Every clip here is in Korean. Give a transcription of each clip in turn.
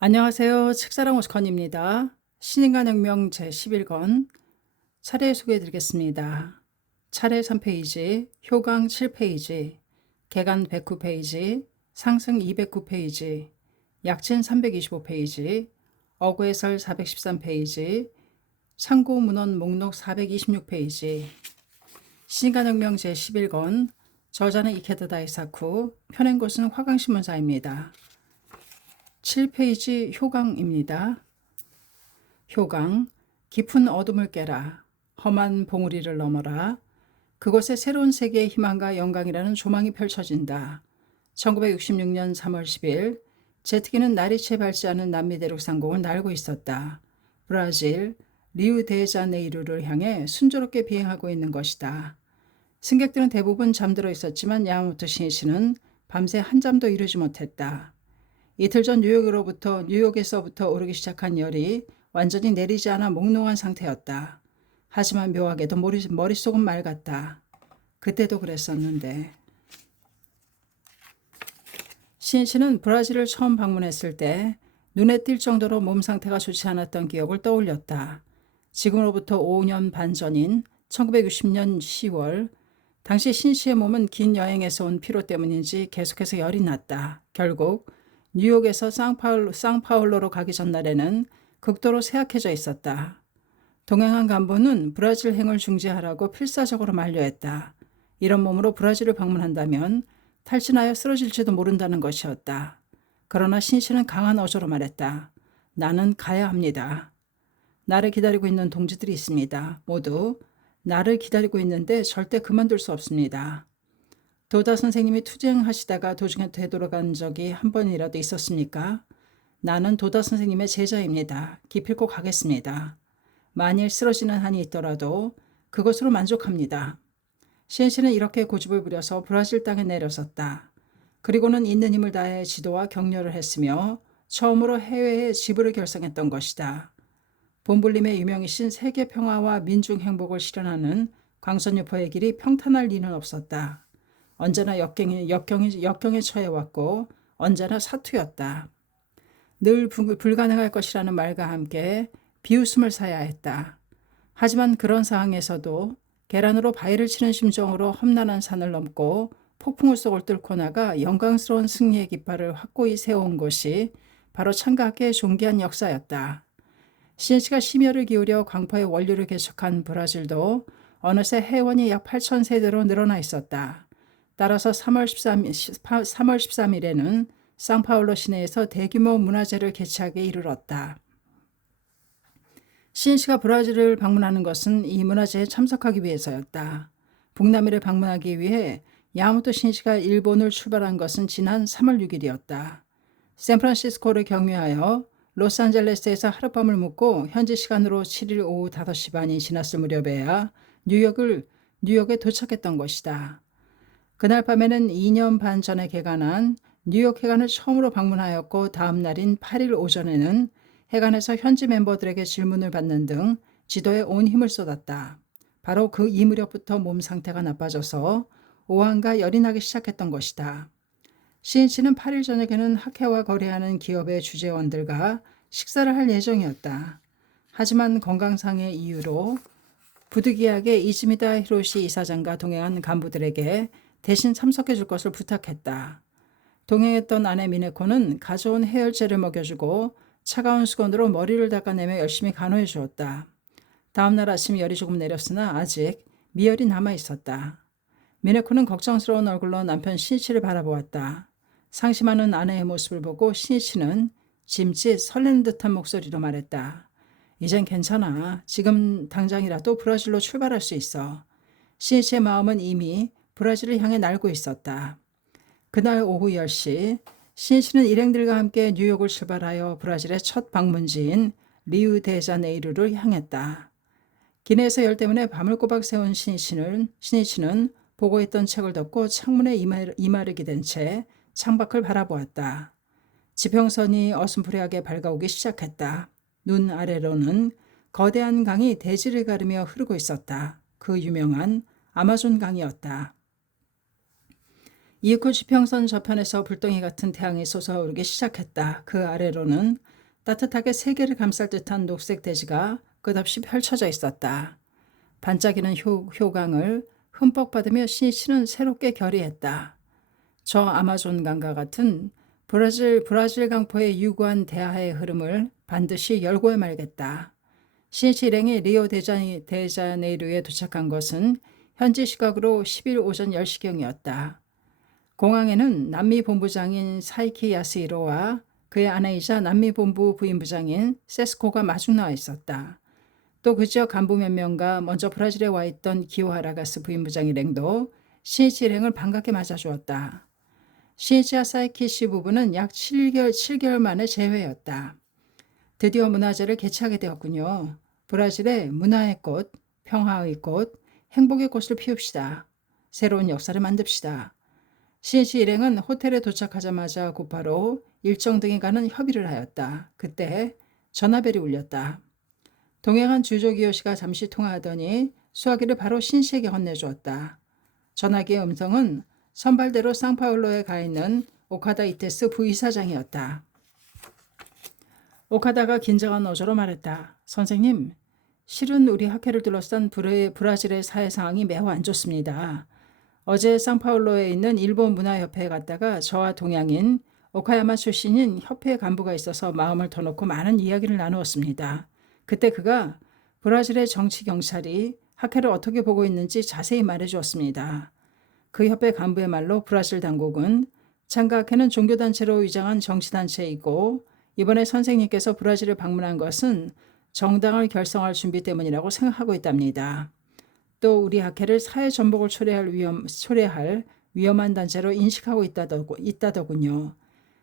안녕하세요. 책사랑 오스컨입니다. 신인간혁명 제11권 차례 소개해 드리겠습니다. 차례 3페이지, 효강 7페이지, 개간 109페이지, 상승 209페이지, 약진 325페이지, 어구해설 413페이지, 창고문헌 목록 426페이지, 신인간혁명 제11권 저자는 이케다 다이사쿠, 펴낸 곳은 화강신문사입니다. 7페이지 효강입니다. 효강, 깊은 어둠을 깨라. 험한 봉우리를 넘어라. 그곳에 새로운 세계의 희망과 영광이라는 조망이 펼쳐진다. 1966년 3월 10일, 제트기는 날이 채 밝지 않은 남미 대륙 상공을 날고 있었다. 브라질, 리우데자네이루를 향해 순조롭게 비행하고 있는 것이다. 승객들은 대부분 잠들어 있었지만 야마모토 신이치는 밤새 한잠도 이루지 못했다. 이틀 전 뉴욕에서부터 오르기 시작한 열이 완전히 내리지 않아 몽롱한 상태였다. 하지만 묘하게도 머릿속은 맑았다. 그때도 그랬었는데. 신이치는 브라질을 처음 방문했을 때 눈에 띌 정도로 몸 상태가 좋지 않았던 기억을 떠올렸다. 지금으로부터 5년 반 전인 1960년 10월, 당시 신이치의 몸은 긴 여행에서 온 피로 때문인지 계속해서 열이 났다. 결국 뉴욕에서 상파울로로 가기 전날에는 극도로 쇠약해져 있었다. 동행한 간부는 브라질행을 중지하라고 필사적으로 만류했다. 이런 몸으로 브라질을 방문한다면 탈진하여 쓰러질지도 모른다는 것이었다. 그러나 신씨는 강한 어조로 말했다. 나는 가야 합니다. 나를 기다리고 있는 동지들이 있습니다. 모두 나를 기다리고 있는데 절대 그만둘 수 없습니다. 도다 선생님이 투쟁하시다가 도중에 되돌아간 적이 한 번이라도 있었습니까? 나는 도다 선생님의 제자입니다. 기필코 가겠습니다. 만일 쓰러지는 한이 있더라도 그것으로 만족합니다. 시엔시는 이렇게 고집을 부려서 브라질 땅에 내려섰다. 그리고는 있는 힘을 다해 지도와 격려를 했으며 처음으로 해외에 지부를 결성했던 것이다. 본불림의 유명이신 세계 평화와 민중 행복을 실현하는 광선유포의 길이 평탄할 리는 없었다. 언제나 역경에 처해왔고 언제나 사투였다. 늘 불가능할 것이라는 말과 함께 비웃음을 사야 했다. 하지만 그런 상황에서도 계란으로 바위를 치는 심정으로 험난한 산을 넘고 폭풍우 속을 뚫고 나가 영광스러운 승리의 깃발을 확고히 세워온 것이 바로 참가하게 존귀한 역사였다. 신씨가 심혈을 기울여 광포의 원료를 개척한 브라질도 어느새 회원이 약 8,000세대로 늘어나 있었다. 따라서 3월 13일에는 상파울로 시내에서 대규모 문화제를 개최하게 이르렀다. 신씨가 브라질을 방문하는 것은 이 문화제에 참석하기 위해서였다. 북남미를 방문하기 위해 야마모토 신씨가 일본을 출발한 것은 지난 3월 6일이었다. 샌프란시스코를 경유하여 로스안젤레스에서 하룻밤을 묵고 현지 시간으로 7일 오후 5시 반이 지났을 무렵에야 뉴욕에 도착했던 것이다. 그날 밤에는 2년 반 전에 개관한 뉴욕 해관을 처음으로 방문하였고 다음 날인 8일 오전에는 해관에서 현지 멤버들에게 질문을 받는 등 지도에 온 힘을 쏟았다. 바로 이 무렵부터 몸 상태가 나빠져서 오한과 열이 나기 시작했던 것이다. 신이치는 8일 저녁에는 학회와 거래하는 기업의 주재원들과 식사를 할 예정이었다. 하지만 건강상의 이유로 부득이하게 이즈미다 히로시 이사장과 동행한 간부들에게 대신 참석해 줄 것을 부탁했다. 동행했던 아내 미네코는 가져온 해열제를 먹여주고 차가운 수건으로 머리를 닦아내며 열심히 간호해 주었다. 다음 날 아침 열이 조금 내렸으나 아직 미열이 남아 있었다. 미네코는 걱정스러운 얼굴로 남편 신이치를 바라보았다. 상심하는 아내의 모습을 보고 신이치는 짐짓 설레는 듯한 목소리로 말했다. 이젠 괜찮아. 지금 당장이라도 브라질로 출발할 수 있어. 신이치의 마음은 이미 브라질을 향해 날고 있었다. 그날 오후 10시 신이치는 일행들과 함께 뉴욕을 출발하여 브라질의 첫 방문지인 리우데자네이루를 향했다. 기내에서 열 때문에 밤을 꼬박 새운 신이치는 보고 있던 책을 덮고 창문에 이마를 기댄 채 창밖을 바라보았다. 지평선이 어슴푸레하게 밝아오기 시작했다. 눈 아래로는 거대한 강이 대지를 가르며 흐르고 있었다. 그 유명한 아마존 강이었다. 이윽고 지평선 저편에서 불덩이 같은 태양이 솟아오르기 시작했다. 그 아래로는 따뜻하게 세계를 감쌀 듯한 녹색 대지가 끝없이 펼쳐져 있었다. 반짝이는 효광을 흠뻑 받으며 신이치는 새롭게 결의했다. 저 아마존강과 같은 브라질 강포의 유구한 대하의 흐름을 반드시 열고야 말겠다. 신이치 일행이 리오 데자네이루에 도착한 것은 현지 시각으로 10일 오전 10시경이었다. 공항에는 남미 본부장인 사이키 야스히로와 그의 아내이자 남미 본부 부인부장인 세스코가 마중 나와 있었다. 또 그 지역 간부 몇 명과 먼저 브라질에 와 있던 기오하라가스 부인부장 일행도 신이치 일행을 반갑게 맞아주었다. 신이치와 사이키 씨 부부는 약 7개월 만에 재회였다. 드디어 문화제를 개최하게 되었군요. 브라질의 문화의 꽃, 평화의 꽃, 행복의 꽃을 피웁시다. 새로운 역사를 만듭시다. 신이치 일행은 호텔에 도착하자마자 곧바로 일정 등에 관한 협의를 하였다. 그때 전화벨이 울렸다. 동행한 주조기요 씨가 잠시 통화하더니 수화기를 바로 신씨에게 건네주었다. 전화기의 음성은 선발대로 상파울로에 가 있는 오카다 이테스 부이사장이었다. 오카다가 긴장한 어조로 말했다. 선생님, 실은 우리 학회를 둘러싼 브라질의 사회 상황이 매우 안 좋습니다. 어제 상파울로에 있는 일본 문화협회에 갔다가 저와 동양인 오카야마 출신인 협회 간부가 있어서 마음을 터놓고 많은 이야기를 나누었습니다. 그때 그가 브라질의 정치 경찰이 학회를 어떻게 보고 있는지 자세히 말해주었습니다. 그 협회 간부의 말로 브라질 당국은 창가학회는 종교단체로 위장한 정치단체이고 이번에 선생님께서 브라질을 방문한 것은 정당을 결성할 준비 때문이라고 생각하고 있답니다. 또 우리 학회를 사회 전복을 초래할 위험한 단체로 인식하고 있다더군요.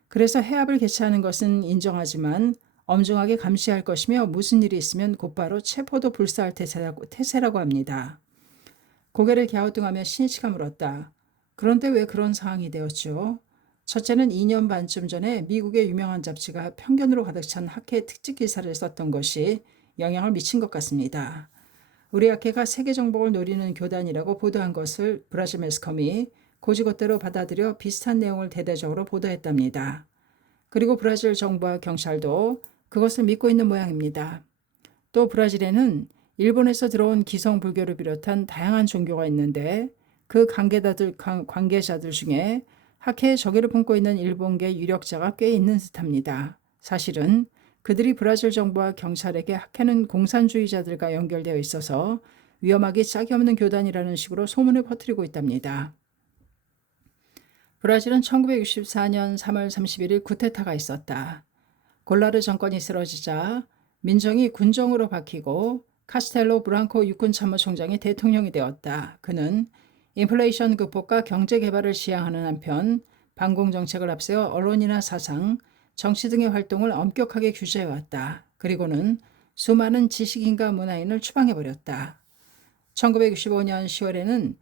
그래서 해합을 개최하는 것은 인정하지만 엄중하게 감시할 것이며 무슨 일이 있으면 곧바로 체포도 불사할 태세라고 합니다. 고개를 갸우뚱하며 신이치가 물었다. 그런데 왜 그런 상황이 되었죠? 첫째는 2년 반쯤 전에 미국의 유명한 잡지가 편견으로 가득 찬 학회 특집 기사를 썼던 것이 영향을 미친 것 같습니다. 우리 학회가 세계 정복을 노리는 교단이라고 보도한 것을 브라질 매스컴이 고지것대로 받아들여 비슷한 내용을 대대적으로 보도했답니다. 그리고 브라질 정부와 경찰도 그것을 믿고 있는 모양입니다. 또 브라질에는 일본에서 들어온 기성불교를 비롯한 다양한 종교가 있는데 그 관계자들 중에 학회에 적의를 품고 있는 일본계 유력자가 꽤 있는 듯합니다. 사실은 그들이 브라질 정부와 경찰에게 학회는 공산주의자들과 연결되어 있어서 위험하기 짝이 없는 교단이라는 식으로 소문을 퍼뜨리고 있답니다. 브라질은 1964년 3월 31일 쿠데타가 있었다. 골라르 정권이 쓰러지자 민정이 군정으로 바뀌고 카스텔로 브랑코 육군참모총장이 대통령이 되었다. 그는 인플레이션 극복과 경제 개발을 지향하는 한편 반공정책을 앞세워 언론이나 사상, 정치 등의 활동을 엄격하게 규제해왔다. 그리고는 수많은 지식인과 문화인을 추방해버렸다. 1965년 10월에는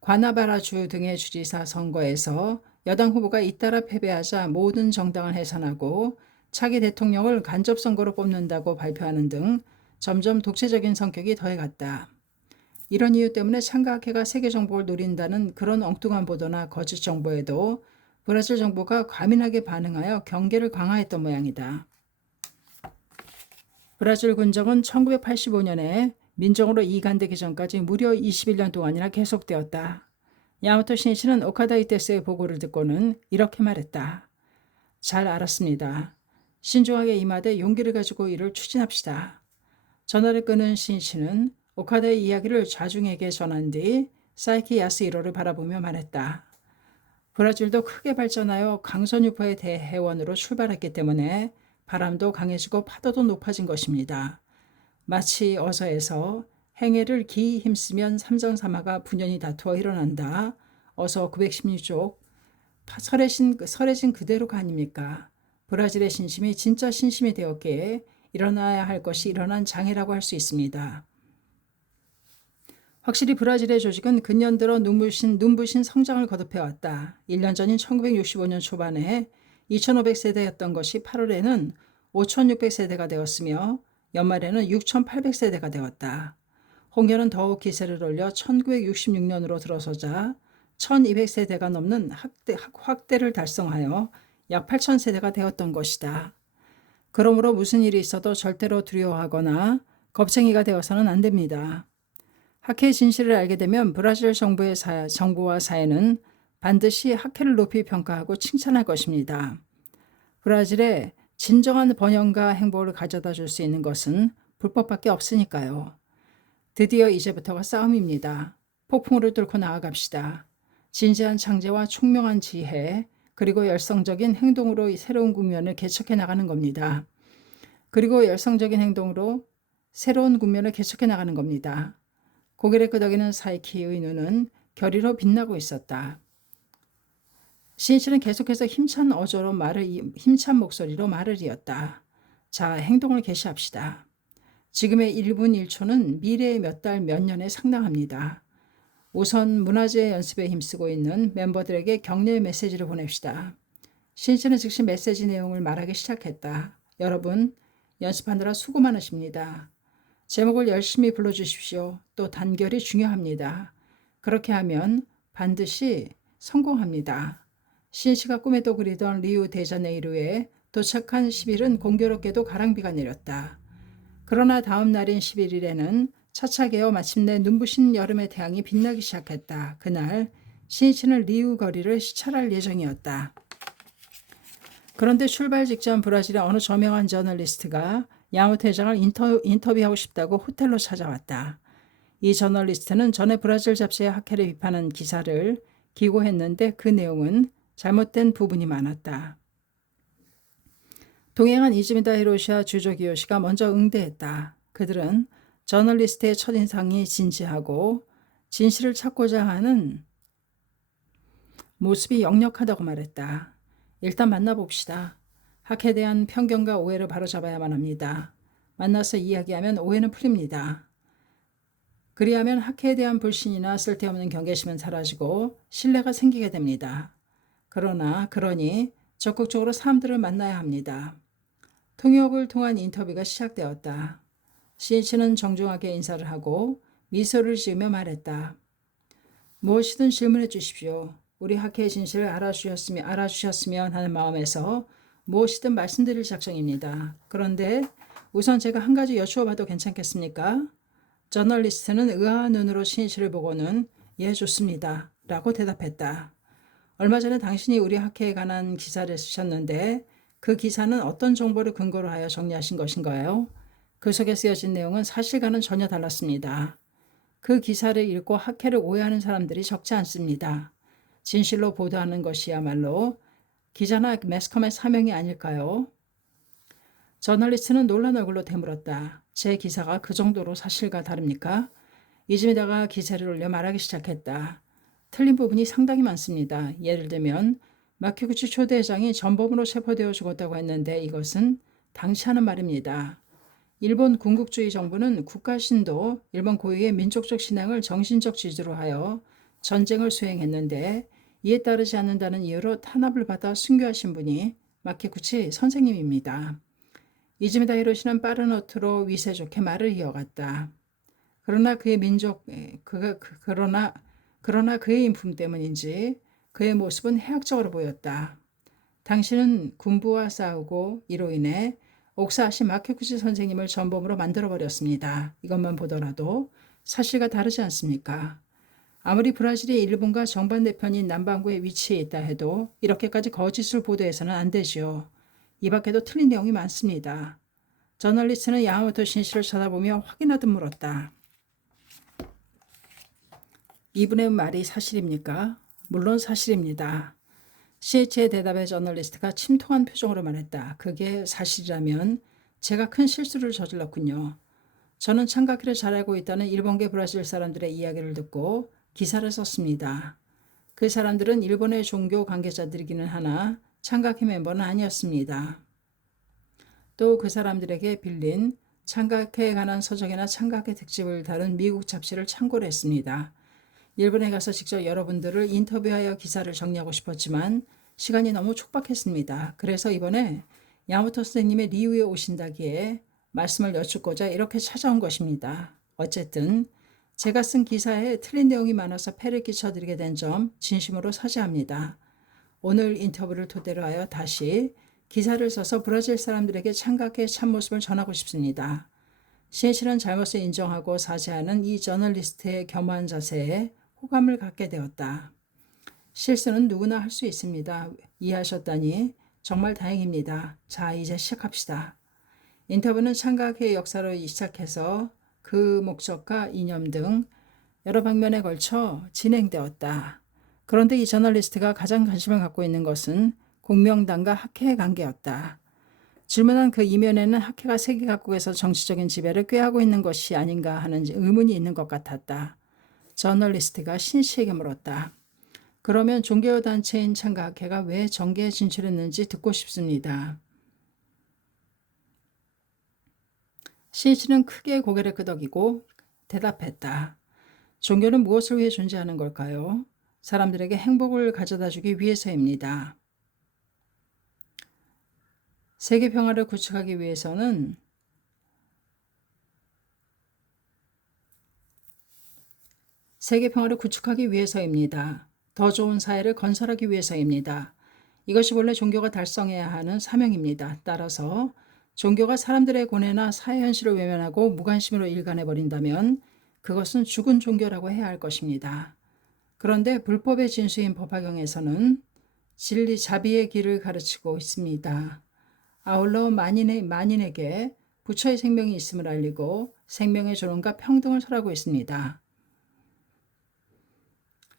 과나바라주 등의 주지사 선거에서 여당 후보가 잇따라 패배하자 모든 정당을 해산하고 차기 대통령을 간접선거로 뽑는다고 발표하는 등 점점 독재적인 성격이 더해갔다. 이런 이유 때문에 창가학회가 세계 정복을 노린다는 그런 엉뚱한 보도나 거짓 정보에도 브라질 정부가 과민하게 반응하여 경계를 강화했던 모양이다. 브라질 군정은 1985년에 민정으로 이관되기 전까지 무려 21년 동안이나 계속되었다. 야마토 신이치는 오카다 이테스의 보고를 듣고는 이렇게 말했다. 잘 알았습니다. 신중하게 임하되 용기를 가지고 이를 추진합시다. 전화를 끊은 신이치는 오카다의 이야기를 좌중에게 전한 뒤 사이키 야스히로를 바라보며 말했다. 브라질도 크게 발전하여 강선유포의 대해원으로 출발했기 때문에 바람도 강해지고 파도도 높아진 것입니다. 마치 어서에서 행해를 기이 힘쓰면 삼정사마가 분연히 다투어 일어난다. 어서 916쪽 설해진 그대로가 아닙니까? 브라질의 신심이 진짜 신심이 되었기에 일어나야 할 것이 일어난 장애라고 할 수 있습니다. 확실히 브라질의 조직은 근년 들어 눈부신 성장을 거듭해왔다. 1년 전인 1965년 초반에 2500세대였던 것이 8월에는 5600세대가 되었으며 연말에는 6800세대가 되었다. 홍련은 더욱 기세를 올려 1966년으로 들어서자 1200세대가 넘는 확대를 달성하여 약 8000세대가 되었던 것이다. 그러므로 무슨 일이 있어도 절대로 두려워하거나 겁쟁이가 되어서는 안 됩니다. 학회의 진실을 알게 되면 브라질 정부와 사회는 반드시 학회를 높이 평가하고 칭찬할 것입니다. 브라질에 진정한 번영과 행복을 가져다 줄 수 있는 것은 불법밖에 없으니까요. 드디어 이제부터가 싸움입니다. 폭풍우를 뚫고 나아갑시다. 진지한 창제와 총명한 지혜, 그리고 열성적인 행동으로 새로운 국면을 개척해 나가는 겁니다. 고개를 끄덕이는 사이키의 눈은 결의로 빛나고 있었다. 신이치는 계속해서 힘찬 목소리로 말을 이었다. 자, 행동을 개시합시다. 지금의 1분 1초는 미래의 몇 달, 몇 년에 상당합니다. 우선 문화재 연습에 힘쓰고 있는 멤버들에게 격려의 메시지를 보냅시다. 신이치는 즉시 메시지 내용을 말하기 시작했다. 여러분, 연습하느라 수고 많으십니다. 제목을 열심히 불러주십시오. 또 단결이 중요합니다. 그렇게 하면 반드시 성공합니다. 신이치가 꿈에도 그리던 리우 데자네이루에 도착한 10일은 공교롭게도 가랑비가 내렸다. 그러나 다음 날인 11일에는 차차 개어 마침내 눈부신 여름의 태양이 빛나기 시작했다. 그날 신이치는 리우 거리를 시찰할 예정이었다. 그런데 출발 직전 브라질의 어느 저명한 저널리스트가 야마토 회장을 인터뷰하고 싶다고 호텔로 찾아왔다. 이 저널리스트는 전에 브라질 잡지의 학회를 비판한 기사를 기고했는데 그 내용은 잘못된 부분이 많았다. 동행한 이즈미다 히로시와 주조 기요시가 먼저 응대했다. 그들은 저널리스트의 첫인상이 진지하고 진실을 찾고자 하는 모습이 역력하다고 말했다. 일단 만나봅시다. 학회에 대한 편견과 오해를 바로잡아야만 합니다. 만나서 이야기하면 오해는 풀립니다. 그리하면 학회에 대한 불신이나 쓸데없는 경계심은 사라지고 신뢰가 생기게 됩니다. 그러니 적극적으로 사람들을 만나야 합니다. 통역을 통한 인터뷰가 시작되었다. 신이치는 정중하게 인사를 하고 미소를 지으며 말했다. 무엇이든 질문해 주십시오. 우리 학회의 진실을 알아주셨으면 하는 마음에서 무엇이든 말씀드릴 작정입니다. 그런데 우선 제가 한 가지 여쭈어봐도 괜찮겠습니까? 저널리스트는 의아한 눈으로 신이치를 보고는 예, 좋습니다. 라고 대답했다. 얼마 전에 당신이 우리 학회에 관한 기사를 쓰셨는데 그 기사는 어떤 정보를 근거로 하여 정리하신 것인가요? 그 속에 쓰여진 내용은 사실과는 전혀 달랐습니다. 그 기사를 읽고 학회를 오해하는 사람들이 적지 않습니다. 진실로 보도하는 것이야말로 기자나 매스컴의 사명이 아닐까요? 저널리스트는 놀란 얼굴로 되물었다. 제 기사가 그 정도로 사실과 다릅니까? 이즈미다가 기세를 올려 말하기 시작했다. 틀린 부분이 상당히 많습니다. 예를 들면 마키구치 초대회장이 전범으로 체포되어 죽었다고 했는데 이것은 당시 하는 말입니다. 일본 군국주의 정부는 국가신도 일본 고유의 민족적 신앙을 정신적 지주로 하여 전쟁을 수행했는데 이에 따르지 않는다는 이유로 탄압을 받아 순교하신 분이 마키구치 선생님입니다. 이즈미다 히로시는 빠른 어투로 위세 좋게 말을 이어갔다. 그러나 그의 인품 때문인지 그의 모습은 해학적으로 보였다. 당신은 군부와 싸우고 이로 인해 옥사하시 마키구치 선생님을 전범으로 만들어버렸습니다. 이것만 보더라도 사실과 다르지 않습니까? 아무리 브라질이 일본과 정반대편인 남반구에 위치해 있다 해도 이렇게까지 거짓을 보도해서는 안 되죠. 이 밖에도 틀린 내용이 많습니다. 저널리스트는 야마모토 신씨를 쳐다보며 확인하듯 물었다. 이분의 말이 사실입니까? 물론 사실입니다. 신이치의 대답에 저널리스트가 침통한 표정으로 말했다. 그게 사실이라면 제가 큰 실수를 저질렀군요. 저는 창가키를 잘 알고 있다는 일본계 브라질 사람들의 이야기를 듣고 기사를 썼습니다. 그 사람들은 일본의 종교 관계자들이기는 하나 창가키 멤버는 아니었습니다. 또 그 사람들에게 빌린 창가키에 관한 서적이나 창가키 특집을 다룬 미국 잡지를 참고를 했습니다. 일본에 가서 직접 여러분들을 인터뷰하여 기사를 정리하고 싶었지만 시간이 너무 촉박했습니다. 그래서 이번에 야마모토 선생님의 리우에 오신다기에 말씀을 여쭙고자 이렇게 찾아온 것입니다. 어쨌든 제가 쓴 기사에 틀린 내용이 많아서 폐를 끼쳐드리게 된 점 진심으로 사죄합니다. 오늘 인터뷰를 토대로 하여 다시 기사를 써서 브라질 사람들에게 창각의 참모습을 전하고 싶습니다. 신실은 잘못을 인정하고 사죄하는 이 저널리스트의 겸허한 자세에 호감을 갖게 되었다. 실수는 누구나 할 수 있습니다. 이해하셨다니 정말 다행입니다. 자, 이제 시작합시다. 인터뷰는 창각의 역사로 시작해서 그 목적과 이념 등 여러 방면에 걸쳐 진행되었다. 그런데 이 저널리스트가 가장 관심을 갖고 있는 것은 공명당과 학회의 관계였다. 질문한 그 이면에는 학회가 세계 각국에서 정치적인 지배를 꾀하고 있는 것이 아닌가 하는 의문이 있는 것 같았다. 저널리스트가 신 씨에게 물었다. 그러면 종교단체인 창가학회가 왜 정계에 진출했는지 듣고 싶습니다. 신 씨는 크게 고개를 끄덕이고 대답했다. 종교는 무엇을 위해 존재하는 걸까요? 사람들에게 행복을 가져다 주기 위해서입니다. 세계 평화를 구축하기 위해서는 세계 평화를 구축하기 위해서입니다. 더 좋은 사회를 건설하기 위해서입니다. 이것이 원래 종교가 달성해야 하는 사명입니다. 따라서 종교가 사람들의 고뇌나 사회 현실을 외면하고 무관심으로 일관해버린다면 그것은 죽은 종교라고 해야 할 것입니다. 그런데 불법의 진수인 법화경에서는 진리 자비의 길을 가르치고 있습니다. 아울러 만인에게 부처의 생명이 있음을 알리고 생명의 존엄과 평등을 설하고 있습니다.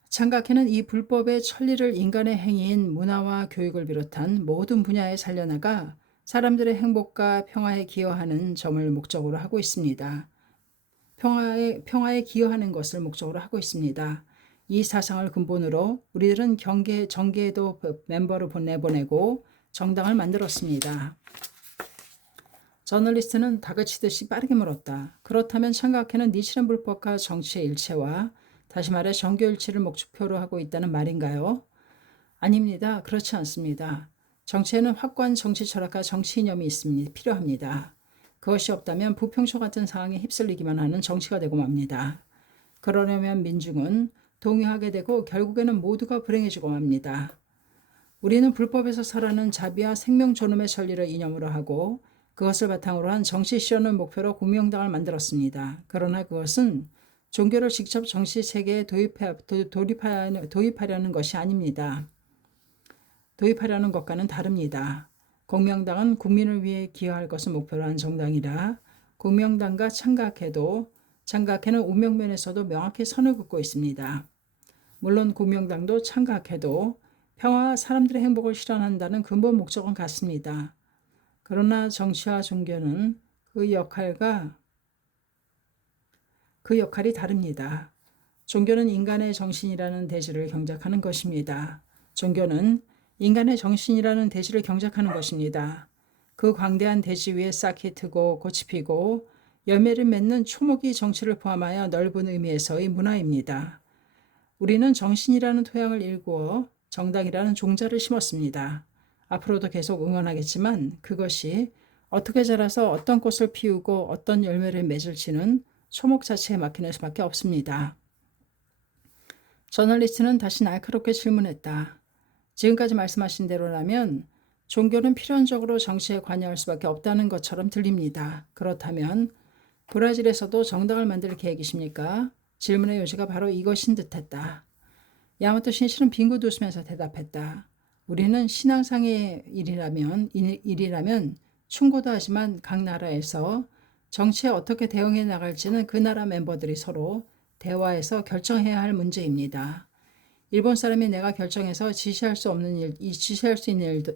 창각회는 이 불법의 천리를 인간의 행위인 문화와 교육을 비롯한 모든 분야에 살려나가 사람들의 행복과 평화에 기여하는 점을 목적으로 하고 있습니다. 평화에 기여하는 것을 목적으로 하고 있습니다. 이 사상을 근본으로 우리들은 정계에도 멤버를 내보내고 정당을 만들었습니다. 저널리스트는 다그치듯이 빠르게 물었다. 그렇다면 창각회는 니치른 불법과 정치의 일체와 다시 말해 정교일치를 목표로 하고 있다는 말인가요? 아닙니다. 그렇지 않습니다. 정치에는 확고한 정치 철학과 정치 이념이 필요합니다. 그것이 없다면 부평초 같은 상황에 휩쓸리기만 하는 정치가 되고 맙니다. 그러려면 민중은 동요하게 되고 결국에는 모두가 불행해지고 맙니다. 우리는 불법에서 살아는 자비와 생명 존엄의 천리를 이념으로 하고 그것을 바탕으로 한 정치 실현을 목표로 공명당을 만들었습니다. 그러나 그것은 종교를 직접 정치 체계에 도입하려는 것이 아닙니다. 도입하려는 것과는 다릅니다. 공명당은 국민을 위해 기여할 것을 목표로 한 정당이라 공명당과 창각회는 운명면에서도 명확히 선을 긋고 있습니다. 물론 공명당도 창각회도 평화와 사람들의 행복을 실현한다는 근본 목적은 같습니다. 그러나 정치와 종교는 그 역할이 다릅니다. 종교는 인간의 정신이라는 대지를 경작하는 것입니다. 종교는 인간의 정신이라는 대지를 경작하는 것입니다. 그 광대한 대지 위에 싹이 트고 꽃이 피고 열매를 맺는 초목이 정치를 포함하여 넓은 의미에서의 문화입니다. 우리는 정신이라는 토양을 일구어 정당이라는 종자를 심었습니다. 앞으로도 계속 응원하겠지만 그것이 어떻게 자라서 어떤 꽃을 피우고 어떤 열매를 맺을지는 초목 자체에 맡기는 수밖에 없습니다. 저널리스트는 다시 날카롭게 질문했다. 지금까지 말씀하신 대로라면 종교는 필연적으로 정치에 관여할 수밖에 없다는 것처럼 들립니다. 그렇다면 브라질에서도 정당을 만들 계획이십니까? 질문의 요지가 바로 이것인 듯했다. 야마토 신실은 빙긋 웃으면서 대답했다. 우리는 신앙상의 일이라면 충고도 하지만 각 나라에서 정치에 어떻게 대응해 나갈지는 그 나라 멤버들이 서로 대화해서 결정해야 할 문제입니다. 일본 사람이 내가 결정해서 지시할 수 있는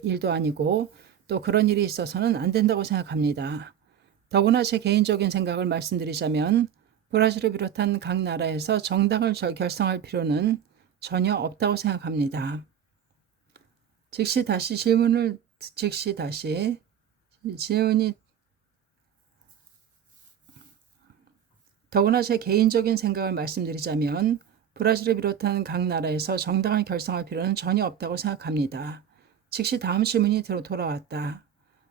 일도 아니고 또 그런 일이 있어서는 안 된다고 생각합니다. 더구나 제 개인적인 생각을 말씀드리자면 브라질을 비롯한 각 나라에서 정당을 결성할 필요는 전혀 없다고 생각합니다. 더구나 제 개인적인 생각을 말씀드리자면 브라질을 비롯한 각 나라에서 정당을 결성할 필요는 전혀 없다고 생각합니다. 즉시 다음 질문이 돌아왔다.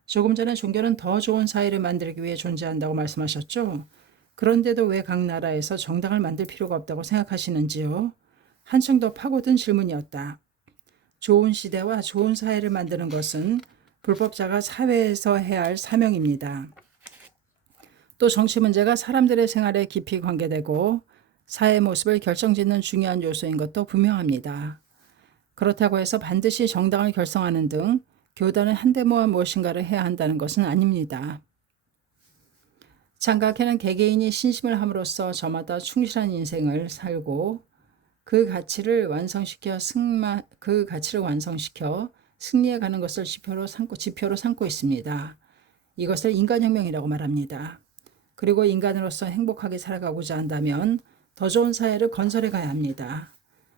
조금 전에 종교는 더 좋은 사회를 만들기 위해 존재한다고 말씀하셨죠? 그런데도 왜 각 나라에서 정당을 만들 필요가 없다고 생각하시는지요? 한층 더 파고든 질문이었다. 좋은 시대와 좋은 사회를 만드는 것은 불법자가 사회에서 해야 할 사명입니다. 또 정치 문제가 사람들의 생활에 깊이 관계되고 사회 모습을 결정짓는 중요한 요소인 것도 분명합니다. 그렇다고 해서 반드시 정당을 결성하는 등 교단을 한데 모아 무엇인가를 해야 한다는 것은 아닙니다. 장각회는 개개인이 신심을 함으로써 저마다 충실한 인생을 살고 그 가치를 완성시켜 승리해 가는 것을 지표로 삼고 있습니다. 이것을 인간혁명이라고 말합니다. 그리고 인간으로서 행복하게 살아가고자 한다면 더 좋은 사회를 건설해 가야 합니다.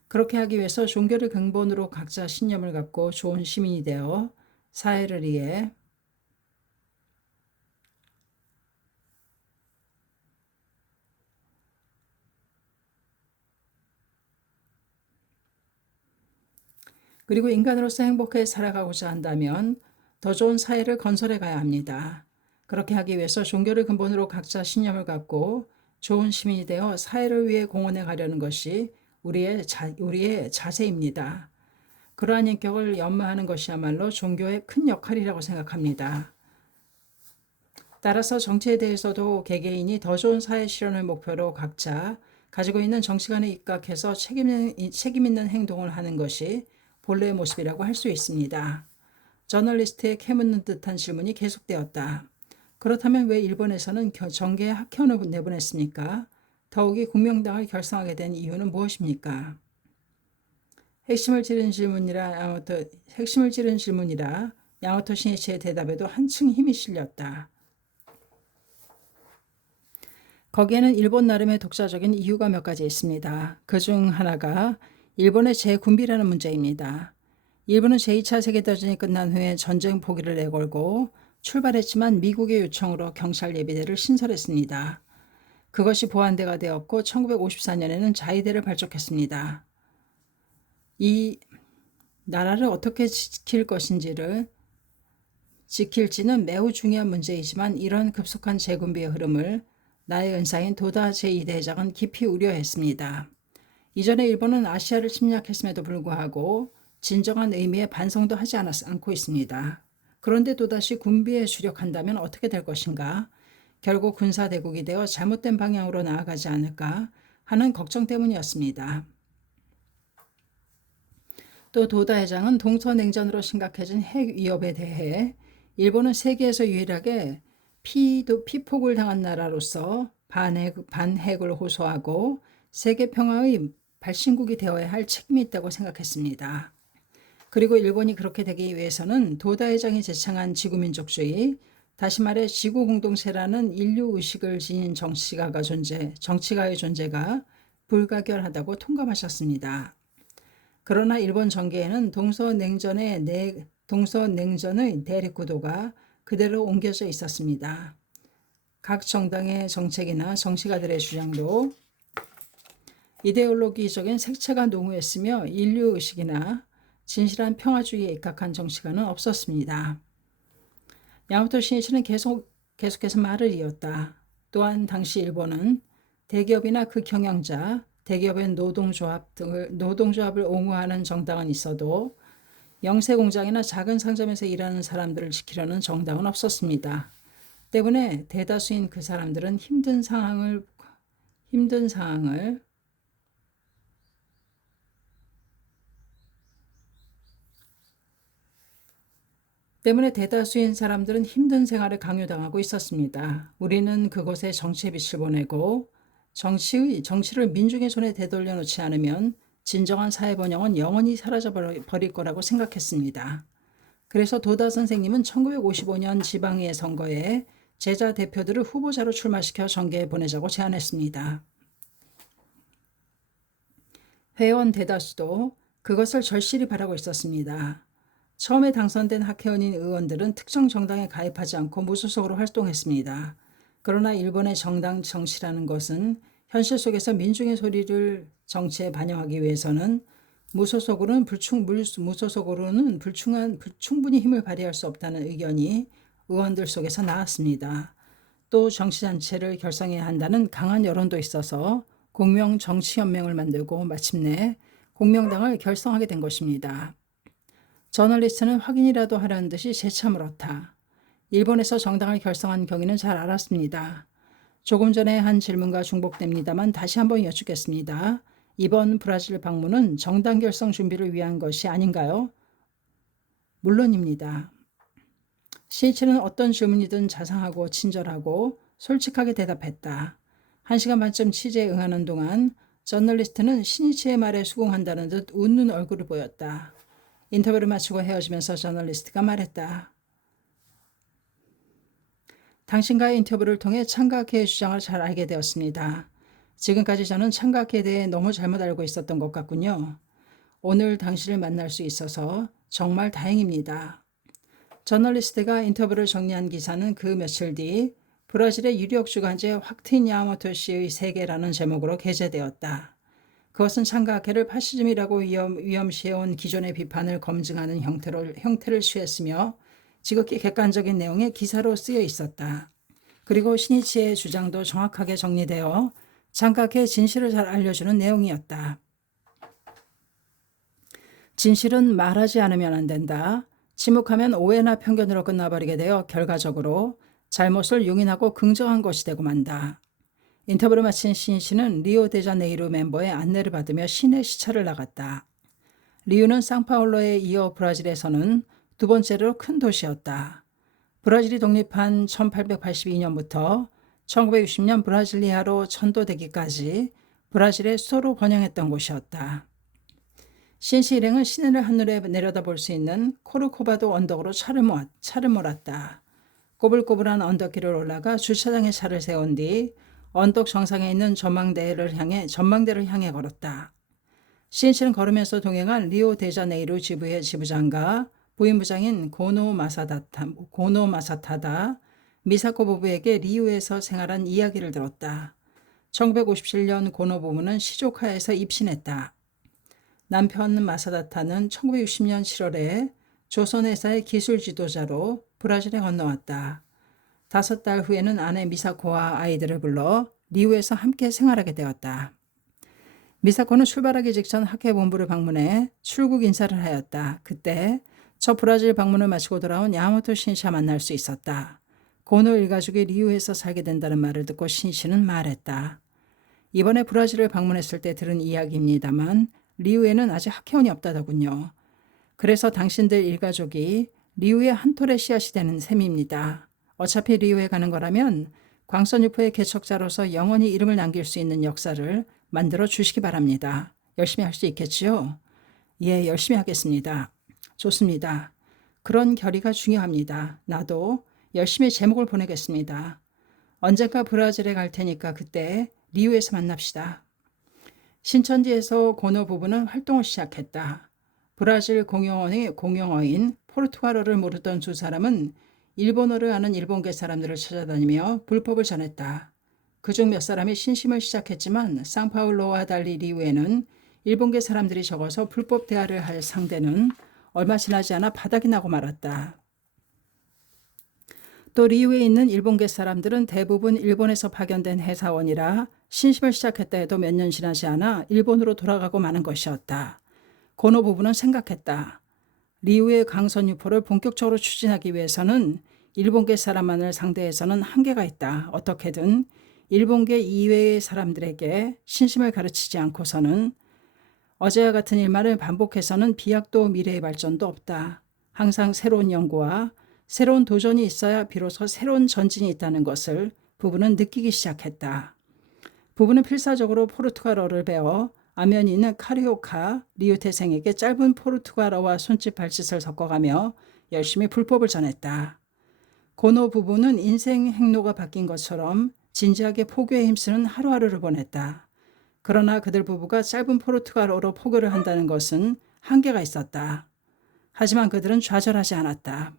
그렇게 하기 위해서 종교를 근본으로 각자 신념을 갖고 좋은 시민이 되어 사회를 위해 그리고 인간으로서 행복하게 살아가고자 한다면 더 좋은 사회를 건설해 가야 합니다. 그렇게 하기 위해서 종교를 근본으로 각자 신념을 갖고 좋은 시민이 되어 사회를 위해 공헌해 가려는 것이 우리의 자세입니다. 그러한 인격을 연마하는 것이야말로 종교의 큰 역할이라고 생각합니다. 따라서 정치에 대해서도 개개인이 더 좋은 사회 실현을 목표로 각자 가지고 있는 정치관에 입각해서 책임 있는 행동을 하는 것이 본래의 모습이라고 할 수 있습니다. 저널리스트의 캐묻는 듯한 질문이 계속되었다. 그렇다면 왜 일본에서는 정계에 학회원을 내보냈습니까? 더욱이 국명당을 결성하게 된 이유는 무엇입니까? 핵심을 찌른 질문이라 야마토 신이치의 대답에도 한층 힘이 실렸다. 거기에는 일본 나름의 독자적인 이유가 몇 가지 있습니다. 그중 하나가 일본의 재군비라는 문제입니다. 일본은 제2차 세계대전이 끝난 후에 전쟁 포기를 내걸고 출발했지만 미국의 요청으로 경찰 예비대를 신설했습니다. 그것이 보안대가 되었고 1954년에는 자위대를 발족했습니다. 이 나라를 어떻게 지킬지는 매우 중요한 문제이지만 이런 급속한 재군비의 흐름을 나의 은사인 도다 제2대장은 깊이 우려했습니다. 이전에 일본은 아시아를 침략했음에도 불구하고 진정한 의미의 반성도 하지 않고 있습니다. 그런데 또다시 군비에 주력한다면 어떻게 될 것인가? 결국 군사대국이 되어 잘못된 방향으로 나아가지 않을까 하는 걱정 때문이었습니다. 또 도다 회장은 동서냉전으로 심각해진 핵 위협에 대해 일본은 세계에서 유일하게 피폭을 당한 나라로서 반핵을 호소하고 세계 평화의 발신국이 되어야 할 책임이 있다고 생각했습니다. 그리고 일본이 그렇게 되기 위해서는 도다 회장이 제창한 지구민족주의, 다시 말해 지구공동체라는 인류의식을 지닌 정치가의 존재가 불가결하다고 통감하셨습니다. 그러나 일본 정계에는 동서냉전의 대립구도가 그대로 옮겨져 있었습니다. 각 정당의 정책이나 정치가들의 주장도 이데올로기적인 색채가 농후했으며 인류의식이나 진실한 평화주의에 입각한 정치가는 없었습니다. 야마토 신이치는 계속해서 말을 이었다. 또한 당시 일본은 대기업이나 그 경영자, 대기업의 노동조합을 옹호하는 정당은 있어도 영세공장이나 작은 상점에서 일하는 사람들을 지키려는 정당은 없었습니다. 때문에 대다수인 그 사람들은 힘든 상황을 힘든 생활을 강요당하고 있었습니다. 우리는 그곳에 정치의 빛을 보내고 정치를 민중의 손에 되돌려 놓지 않으면 진정한 사회 번영은 영원히 사라져 버릴 거라고 생각했습니다. 그래서 도다 선생님은 1955년 지방의회 선거에 제자 대표들을 후보자로 출마시켜 정계에 보내자고 제안했습니다. 회원 대다수도 그것을 절실히 바라고 있었습니다. 처음에 당선된 학회원인 의원들은 특정 정당에 가입하지 않고 무소속으로 활동했습니다. 그러나 일본의 정당 정치라는 것은 현실 속에서 민중의 소리를 정치에 반영하기 위해서는 무소속으로는 충분히 힘을 발휘할 수 없다는 의견이 의원들 속에서 나왔습니다. 또 정치단체를 결성해야 한다는 강한 여론도 있어서 공명정치연맹을 만들고 마침내 공명당을 결성하게 된 것입니다. 저널리스트는 확인이라도 하라는 듯이 재차 물었다. 일본에서 정당을 결성한 경위는 잘 알았습니다. 조금 전에 한 질문과 중복됩니다만 다시 한번 여쭙겠습니다. 이번 브라질 방문은 정당 결성 준비를 위한 것이 아닌가요? 물론입니다. 시니치는 어떤 질문이든 자상하고 친절하고 솔직하게 대답했다. 1시간 반쯤 취재에 응하는 동안 저널리스트는 시니치의 말에 수긍한다는 듯 웃는 얼굴을 보였다. 인터뷰를 마치고 헤어지면서 저널리스트가 말했다. 당신과의 인터뷰를 통해 창가학회의 주장을 잘 알게 되었습니다. 지금까지 저는 창가학회에 대해 너무 잘못 알고 있었던 것 같군요. 오늘 당신을 만날 수 있어서 정말 다행입니다. 저널리스트가 인터뷰를 정리한 기사는 그 며칠 뒤 브라질의 유력 주간지 확틴 야마토 씨의 세계라는 제목으로 게재되었다. 그것은 창가학회를 파시즘이라고 위험시해온 기존의 비판을 검증하는 형태를 취했으며 지극히 객관적인 내용의 기사로 쓰여 있었다. 그리고 시니치의 주장도 정확하게 정리되어 창가학회의 진실을 잘 알려주는 내용이었다. 진실은 말하지 않으면 안 된다. 침묵하면 오해나 편견으로 끝나버리게 되어 결과적으로 잘못을 용인하고 긍정한 것이 되고 만다. 인터뷰를 마친 시니치는 리오데자네이루 멤버의 안내를 받으며 시내 시차를 나갔다. 리우는 상파울로에 이어 브라질에서는 두 번째로 큰 도시였다. 브라질이 독립한 1882년부터 1960년 브라질리아로 천도되기까지 브라질의 수도로 번영했던 곳이었다. 시니치 일행은 시내를 한눈에 내려다볼 수 있는 코르코바도 언덕으로 차를 몰았다. 꼬불꼬불한 언덕길을 올라가 주차장에 차를 세운 뒤 언덕 정상에 있는 전망대를 향해 걸었다. 시니치는 걸으면서 동행한 리오데자네이루 지부의 지부장과 부인부장인 고노 마사타다 미사코 부부에게 리우에서 생활한 이야기를 들었다. 1957년 고노 부부는 시조카에서 입신했다. 남편 마사다타는 1960년 7월에 조선회사의 기술 지도자로 브라질에 건너왔다. 5달 후에는 아내 미사코와 아이들을 불러 리우에서 함께 생활하게 되었다. 미사코는 출발하기 직전 학회 본부를 방문해 출국 인사를 하였다. 그때 첫 브라질 방문을 마치고 돌아온 야마토 신시와 만날 수 있었다. 고노 일가족이 리우에서 살게 된다는 말을 듣고 신시는 말했다. 이번에 브라질을 방문했을 때 들은 이야기입니다만 리우에는 아직 학회원이 없다더군요. 그래서 당신들 일가족이 리우의 한 톨의 씨앗이 되는 셈입니다. 어차피 리우에 가는 거라면 광선유포의 개척자로서 영원히 이름을 남길 수 있는 역사를 만들어 주시기 바랍니다. 열심히 할 수 있겠지요? 예, 열심히 하겠습니다. 좋습니다. 그런 결의가 중요합니다. 나도 열심히 제목을 보내겠습니다. 언젠가 브라질에 갈 테니까 그때 리우에서 만납시다. 신천지에서 고노 부부는 활동을 시작했다. 브라질 공용어인 포르투갈어를 모르던 두 사람은 일본어를 아는 일본계 사람들을 찾아다니며 불법을 전했다. 그중 몇 사람이 신심을 시작했지만 상파울로와 달리 리우에는 일본계 사람들이 적어서 불법 대화를 할 상대는 얼마 지나지 않아 바닥이 나고 말았다. 또 리우에 있는 일본계 사람들은 대부분 일본에서 파견된 회사원이라 신심을 시작했다 해도 몇 년 지나지 않아 일본으로 돌아가고 마는 것이었다. 고노 부부는 생각했다. 리우의 강선유포를 본격적으로 추진하기 위해서는 일본계 사람만을 상대해서는 한계가 있다. 어떻게든 일본계 이외의 사람들에게 신심을 가르치지 않고서는 어제와 같은 일만을 반복해서는 비약도 미래의 발전도 없다. 항상 새로운 연구와 새로운 도전이 있어야 비로소 새로운 전진이 있다는 것을 부부는 느끼기 시작했다. 부부는 필사적으로 포르투갈어를 배워 안면이 있는 카리오카 리우 태생에게 짧은 포르투갈어와 손짓 발짓을 섞어가며 열심히 불법을 전했다. 고노 부부는 인생 행로가 바뀐 것처럼 진지하게 포교에 힘쓰는 하루하루를 보냈다. 그러나 그들 부부가 짧은 포르투갈어로 포교를 한다는 것은 한계가 있었다. 하지만 그들은 좌절하지 않았다.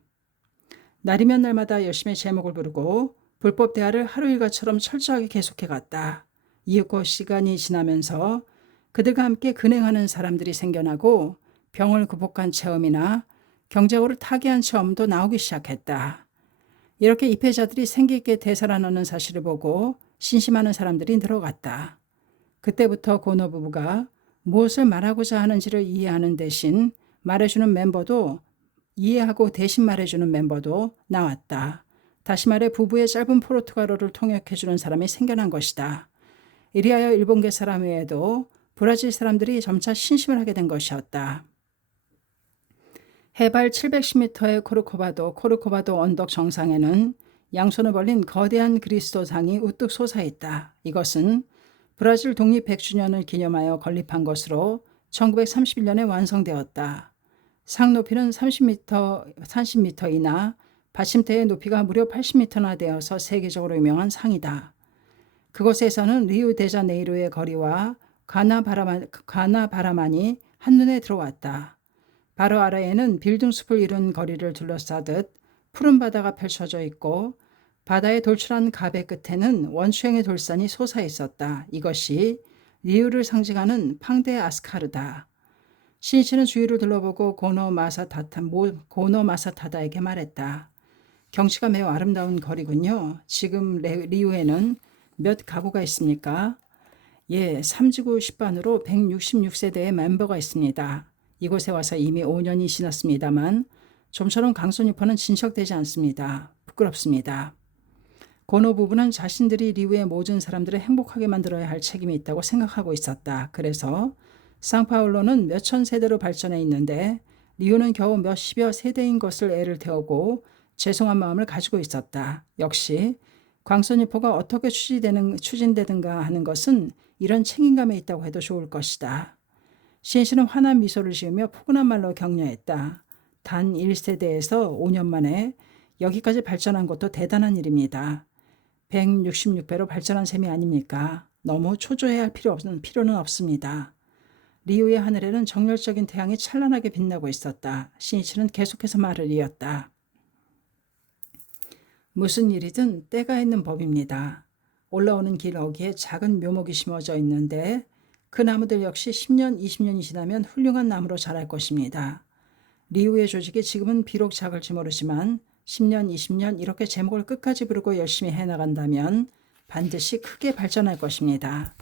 날이면 날마다 열심히 제목을 부르고 불법 대화를 하루 일과처럼 철저하게 계속해갔다. 이윽고 시간이 지나면서 그들과 함께 근행하는 사람들이 생겨나고 병을 극복한 체험이나 경제적으로 타개한 체험도 나오기 시작했다. 이렇게 입회자들이 생기 있게 되살아나는 사실을 보고 신심하는 사람들이 늘어갔다. 그때부터 고노 부부가 무엇을 말하고자 하는지를 이해하는 대신 말해주는 멤버도 이해하고 대신 말해주는 멤버도 나왔다. 다시 말해 부부의 짧은 포르투갈어를 통역해주는 사람이 생겨난 것이다. 이리하여 일본계 사람 외에도 브라질 사람들이 점차 신심을 하게 된 것이었다. 해발 710m의 코르코바도 언덕 정상에는 양손을 벌린 거대한 그리스도상이 우뚝 솟아있다. 이것은 브라질 독립 100주년을 기념하여 건립한 것으로 1931년에 완성되었다. 상 높이는 30m이나 받침대의 높이가 무려 80m나 되어서 세계적으로 유명한 상이다. 그곳에서는 리우데자네이루의 거리와 가나바라만이 한눈에 들어왔다. 바로 아래에는 빌딩숲을 이룬 거리를 둘러싸듯 푸른 바다가 펼쳐져 있고 바다의 돌출한 가배 끝에는 원추행의 돌산이 솟아 있었다. 이것이 리우를 상징하는 팡데 아스카르다. 신씨는 주위를 둘러보고 고노 마사타다에게 말했다. 경치가 매우 아름다운 거리군요. 지금 리우에는 몇 가구가 있습니까? 예, 3지구 10반으로 166세대의 멤버가 있습니다. 이곳에 와서 이미 5년이 지났습니다만 좀처럼 강소니퍼는 진척되지 않습니다. 부끄럽습니다. 고노 부부는 자신들이 리우의 모든 사람들을 행복하게 만들어야 할 책임이 있다고 생각하고 있었다. 그래서 상파울로는 몇천 세대로 발전해 있는데 리우는 겨우 몇십여 세대인 것을 애를 태우고 죄송한 마음을 가지고 있었다. 역시 광선유포가 어떻게 추진되든가 하는 것은 이런 책임감에 있다고 해도 좋을 것이다. 신씨는 환한 미소를 지으며 포근한 말로 격려했다. 단 1세대에서 5년 만에 여기까지 발전한 것도 대단한 일입니다. 166배로 발전한 셈이 아닙니까? 너무 초조해할 필요는 없습니다. 리우의 하늘에는 정열적인 태양이 찬란하게 빛나고 있었다. 신이치는 계속해서 말을 이었다. 무슨 일이든 때가 있는 법입니다. 올라오는 길 어귀에 작은 묘목이 심어져 있는데 그 나무들 역시 10년, 20년이 지나면 훌륭한 나무로 자랄 것입니다. 리우의 조직이 지금은 비록 작을지 모르지만 10년, 20년 이렇게 제목을 끝까지 부르고 열심히 해나간다면 반드시 크게 발전할 것입니다.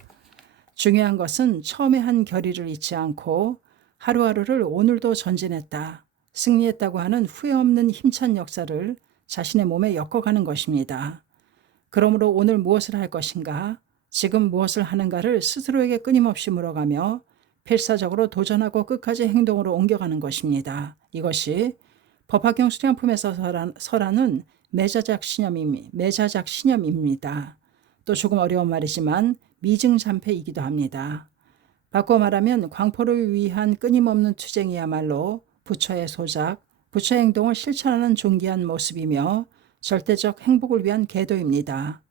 중요한 것은 처음에 한 결의를 잊지 않고 하루하루를 오늘도 전진했다. 승리했다고 하는 후회 없는 힘찬 역사를 자신의 몸에 엮어가는 것입니다. 그러므로 오늘 무엇을 할 것인가, 지금 무엇을 하는가를 스스로에게 끊임없이 물어가며 필사적으로 도전하고 끝까지 행동으로 옮겨가는 것입니다. 이것이 법학경 수련품에서 설하는 매자작 신념입니다. 또 조금 어려운 말이지만 미증잠패이기도 합니다. 바꿔 말하면 광포를 위한 끊임없는 투쟁이야말로 부처의 소작, 부처의 행동을 실천하는 존귀한 모습이며 절대적 행복을 위한 계도입니다.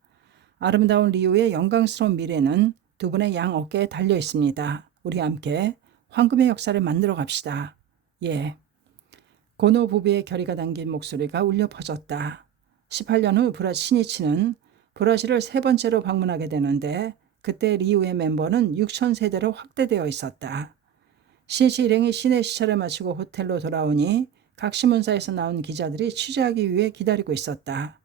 아름다운 리우의 영광스러운 미래는 두 분의 양 어깨에 달려 있습니다. 우리 함께 황금의 역사를 만들어 갑시다. 예. 고노 부부의 결의가 담긴 목소리가 울려 퍼졌다. 18년 후 신이치는 브라질을 세 번째로 방문하게 되는데 그때 리우의 멤버는 6,000세대로 확대되어 있었다. 신이치 일행이 시내 시차를 마치고 호텔로 돌아오니 각 신문사에서 나온 기자들이 취재하기 위해 기다리고 있었다.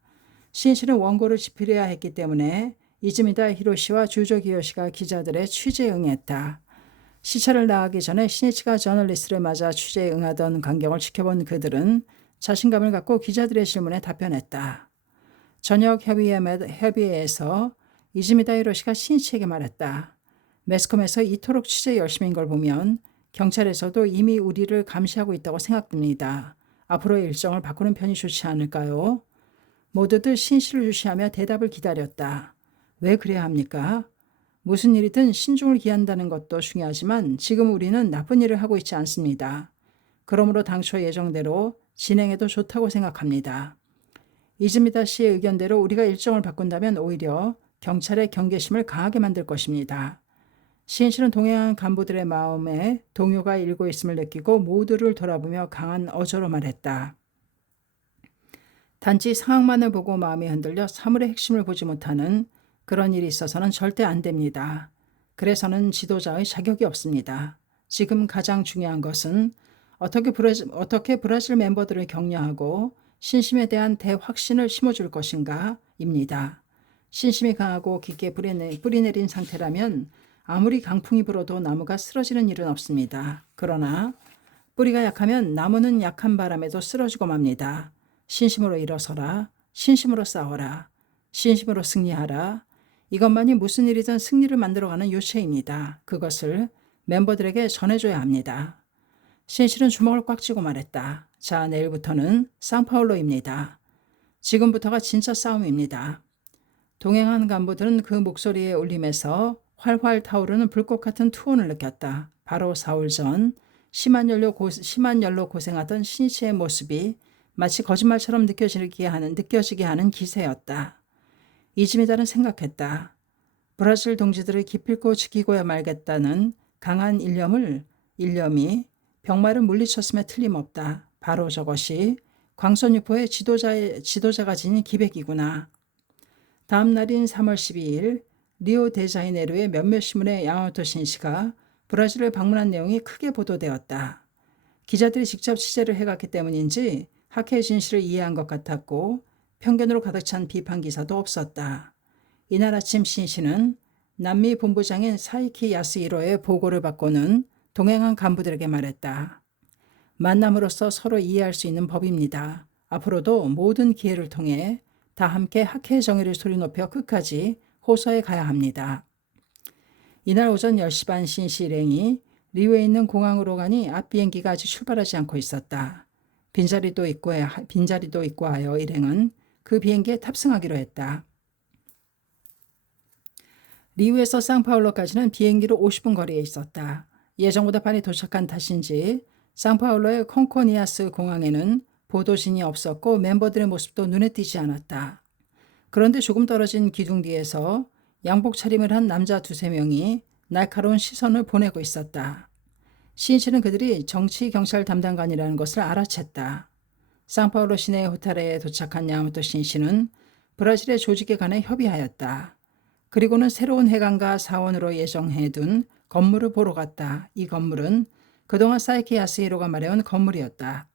신이치는 원고를 집필해야 했기 때문에 이즈미다 히로시와 주조 기요시가 기자들의 취재에 응했다. 시차를 나가기 전에 신이치가 저널리스트를 맞아 취재에 응하던 광경을 지켜본 그들은 자신감을 갖고 기자들의 질문에 답변했다. 저녁 협의회에서 이즈미다 히로시가 신이치에게 말했다. 매스컴에서 이토록 취재 열심인 걸 보면 경찰에서도 이미 우리를 감시하고 있다고 생각됩니다. 앞으로의 일정을 바꾸는 편이 좋지 않을까요? 모두들 신씨를 주시하며 대답을 기다렸다. 왜 그래야 합니까? 무슨 일이든 신중을 기한다는 것도 중요하지만 지금 우리는 나쁜 일을 하고 있지 않습니다. 그러므로 당초 예정대로 진행해도 좋다고 생각합니다. 이즈미다 씨의 의견대로 우리가 일정을 바꾼다면 오히려 경찰의 경계심을 강하게 만들 것입니다. 신씨는 동행한 간부들의 마음에 동요가 일고 있음을 느끼고 모두를 돌아보며 강한 어조로 말했다. 단지 상황만을 보고 마음이 흔들려 사물의 핵심을 보지 못하는 그런 일이 있어서는 절대 안 됩니다. 그래서는 지도자의 자격이 없습니다. 지금 가장 중요한 것은 어떻게 브라질 멤버들을 격려하고 신심에 대한 대확신을 심어줄 것인가? 입니다. 신심이 강하고 깊게 뿌리 내린 상태라면 아무리 강풍이 불어도 나무가 쓰러지는 일은 없습니다. 그러나 뿌리가 약하면 나무는 약한 바람에도 쓰러지고 맙니다. 신심으로 일어서라. 신심으로 싸워라. 신심으로 승리하라. 이것만이 무슨 일이든 승리를 만들어가는 요체입니다. 그것을 멤버들에게 전해줘야 합니다. 신실은 주먹을 꽉 쥐고 말했다. 자, 내일부터는 상파울로입니다. 지금부터가 진짜 싸움입니다. 동행한 간부들은 그 목소리의 울림에서 활활 타오르는 불꽃 같은 투혼을 느꼈다. 바로 4월 전 심한 열로 고생하던 신이치의 모습이 마치 거짓말처럼 느껴지게 하는 기세였다. 이즈미달은 생각했다. 브라질 동지들을 기필코 지키고야 말겠다는 강한 일념이 병마를 물리쳤음에 틀림없다. 바로 저것이 광선유포의 지도자가 지닌 기백이구나. 다음 날인 3월 12일 리오데자네이루의 몇몇 신문에 야마모토 신시가 브라질을 방문한 내용이 크게 보도되었다. 기자들이 직접 취재를 해갔기 때문인지 학회 진실을 이해한 것 같았고 편견으로 가득 찬 비판 기사도 없었다. 이날 아침 신시는 남미 본부장인 사이키 야스히로의 보고를 받고는 동행한 간부들에게 말했다. 만남으로써 서로 이해할 수 있는 법입니다. 앞으로도 모든 기회를 통해 다 함께 학회의 정의를 소리 높여 끝까지 호소해 가야 합니다. 이날 오전 10시 반 신시 일행이 리우에 있는 공항으로 가니 앞 비행기가 아직 출발하지 않고 있었다. 빈자리도 있고 하여 일행은 그 비행기에 탑승하기로 했다. 리우에서 상파울로까지는 비행기로 50분 거리에 있었다. 예정보다 빨리 도착한 탓인지 상파울로의 콩코니아스 공항에는 보도진이 없었고 멤버들의 모습도 눈에 띄지 않았다. 그런데 조금 떨어진 기둥 뒤에서 양복 차림을 한 남자 2~3명이 날카로운 시선을 보내고 있었다. 신시는 그들이 정치 경찰 담당관이라는 것을 알아챘다. 상파울로 시내 호텔에 도착한 야마모토 신시는 브라질의 조직에 관해 협의하였다. 그리고는 새로운 해관과 사원으로 예정해둔 건물을 보러 갔다. 이 건물은 그동안 사이키 야스히로가 마련한 건물이었다.